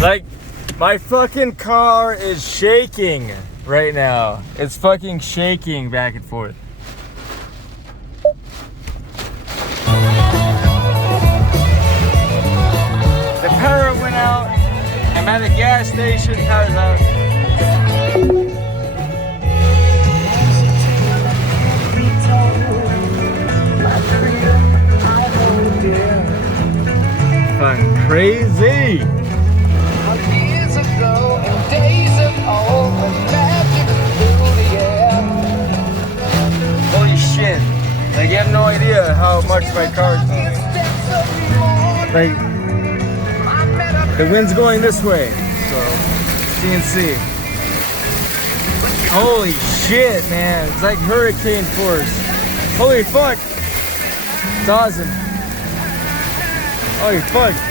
Like, my fucking car is shaking right now. It's fucking shaking back and forth. The power went out. I'm at a gas station. Power's out. Fucking crazy. Years ago and days of old when magic filled the air. Holy shit. Like, you have no idea how much my car's going. Like, the wind's going this way, so you can see. Holy shit, man. It's like hurricane force. Holy fuck. It's awesome. Holy fuck.